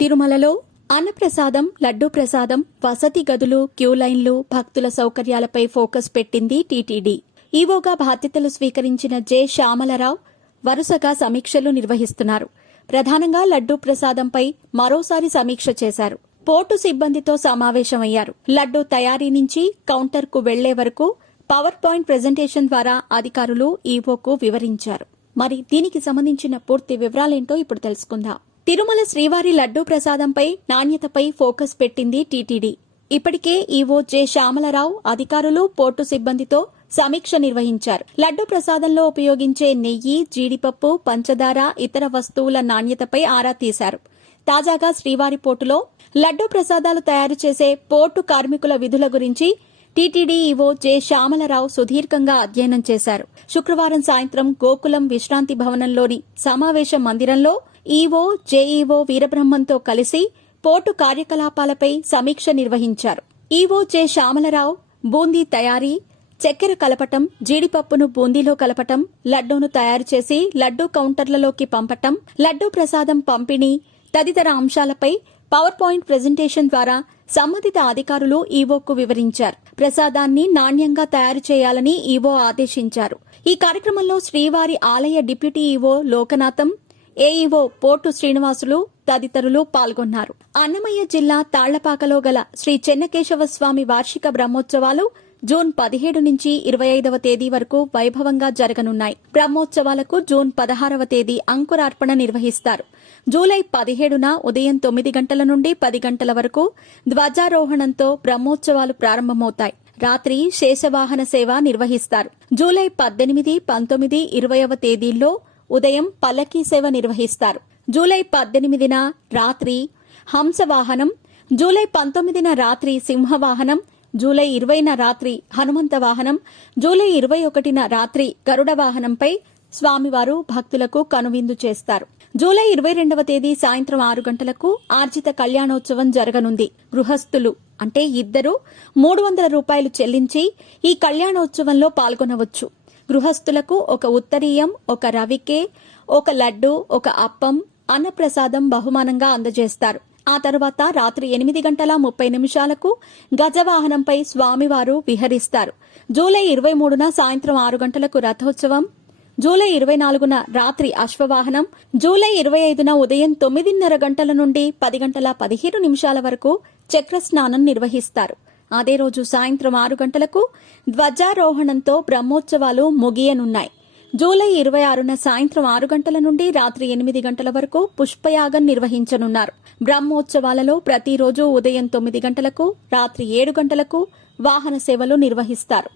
తిరుమలలో అన్నప్రసాదం, లడ్డూ ప్రసాదం, వసతి గదులు, క్యూ లైన్లు, భక్తుల సౌకర్యాలపై ఫోకస్ పెట్టింది టీటీడీ. ఈవోగా బాధ్యతలు స్వీకరించిన జె. శ్యామలరావు వరుసగా సమీక్షలు నిర్వహిస్తున్నారు. ప్రధానంగా లడ్డూ ప్రసాదంపై మరోసారి సమీక్ష చేశారు. పోర్టు సిబ్బందితో సమావేశమయ్యారు. లడ్డూ తయారీ నుంచి కౌంటర్కు వెళ్లే వరకు పవర్ పాయింట్ ప్రెజెంటేషన్ ద్వారా అధికారులు ఈవోకు వివరించారు. మరి దీనికి సంబంధించిన పూర్తి వివరాలేంటో ఇప్పుడు తెలుసుకుందాం. తిరుమల శ్రీవారి లడ్డూ ప్రసాదంపై నాణ్యతపై ఫోకస్ పెట్టింది టీటీడీ. ఇప్పటికే ఈవో జె. శ్యామలరావు అధికారులు, పోర్టు సిబ్బందితో సమీక్ష నిర్వహించారు. లడ్డూ ప్రసాదంలో ఉపయోగించే నెయ్యి, జీడిపప్పు, పంచదార, ఇతర వస్తువుల నాణ్యతపై ఆరా తీశారు. తాజాగా శ్రీవారి పోర్టులో లడ్డూ ప్రసాదాలు తయారు చేసే పోర్టు కార్మికుల విధుల గురించి టీటీడీ ఈవో జె. శ్యామలరావు సుదీర్ఘంగా అధ్యయనం చేశారు. శుక్రవారం సాయంత్రం గోకులం విశ్రాంతి భవనంలోని సమావేశ మందిరంలో ఈవో, జేఈవో వీరబ్రహ్మంతో కలిసి పోర్టు కార్యకలాపాలపై సమీక్ష నిర్వహించారు. EO J. శ్యామలరావు బూందీ తయారీ, చక్కెర కలపటం, జీడిపప్పును బూందీలో కలపటం, లడ్డూను తయారు చేసి లడ్డూ కౌంటర్లలోకి పంపటం, లడ్డూ ప్రసాదం పంపిణీ తదితర అంశాలపై పవర్ పాయింట్ ప్రెజెంటేషన్ ద్వారా సంబంధిత అధికారులు ఈవోకు వివరించారు. ప్రసాదాన్ని నాణ్యంగా తయారు చేయాలని ఈవో ఆదేశించారు. ఈ కార్యక్రమంలో శ్రీవారి ఆలయ deputy EO Lokanatham, AEO port Srinivasulu తదితరులు పాల్గొన్నారు. అన్నమయ్య జిల్లా తాళ్లపాకలో గల శ్రీ చెన్నకేశవ స్వామి వార్షిక బ్రహ్మోత్సవాలు జూన్ 17 నుంచి 25వ తేదీ వరకు వైభవంగా జరగనున్నాయి. బ్రహ్మోత్సవాలకు జూన్ 16వ తేదీ అంకురార్పణ నిర్వహిస్తారు. జూలై 17న ఉదయం 9 గంటల నుండి 10 గంటల వరకు ధ్వజారోహణంతో బ్రహ్మోత్సవాలు ప్రారంభమవుతాయి. రాత్రి శేషవాహన సేవ నిర్వహిస్తారు. జూలై 18, 19, 20వ తేదీల్లో ఉదయం పల్లకీ సేవ నిర్వహిస్తారు. జూలై 18న రాత్రి హంసవాహనం, జూలై 19న రాత్రి సింహవాహనం, జూలై 20న రాత్రి హనుమంత వాహనం, జూలై 21న రాత్రి గరుడ వాహనంపై స్వామివారు భక్తులకు కనువిందు చేస్తారు. జూలై 22వ తేదీ సాయంత్రం 6 గంటలకు ఆర్జిత కళ్యాణోత్సవం జరగనుంది. గృహస్థులు అంటే ఇద్దరు 300 రూపాయలు చెల్లించి ఈ కళ్యాణోత్సవంలో పాల్గొనవచ్చు. గృహస్థులకు ఒక ఉత్తరీయం, ఒక రవికే, ఒక లడ్డు, ఒక అప్పం, అన్నప్రసాదం బహుమానంగా అందజేస్తారు. ఆ తర్వాత రాత్రి 8 గంటల 30 నిమిషాలకు గజవాహనంపై స్వామివారు విహరిస్తారు. జూలై 23న సాయంత్రం 6 గంటలకు రథోత్సవం, జూలై 24న రాత్రి అశ్వవాహనం, జూలై 25న ఉదయం 9:30 గంటల నుండి 10 గంటల 15 నిమిషాల వరకు చక్రస్నానం నిర్వహిస్తారు. అదే రోజు సాయంత్రం 6 గంటలకు ధ్వజారోహణంతో బ్రహ్మోత్సవాలు ముగియనున్నాయి. జూలై 26న సాయంత్రం 6 గంటల నుండి రాత్రి 8 గంటల వరకు పుష్పయాగం నిర్వహించనున్నారు. బ్రహ్మోత్సవాలలో ప్రతిరోజు ఉదయం 9 గంటలకు, రాత్రి 7 గంటలకు వాహన సేవలు నిర్వహిస్తారు.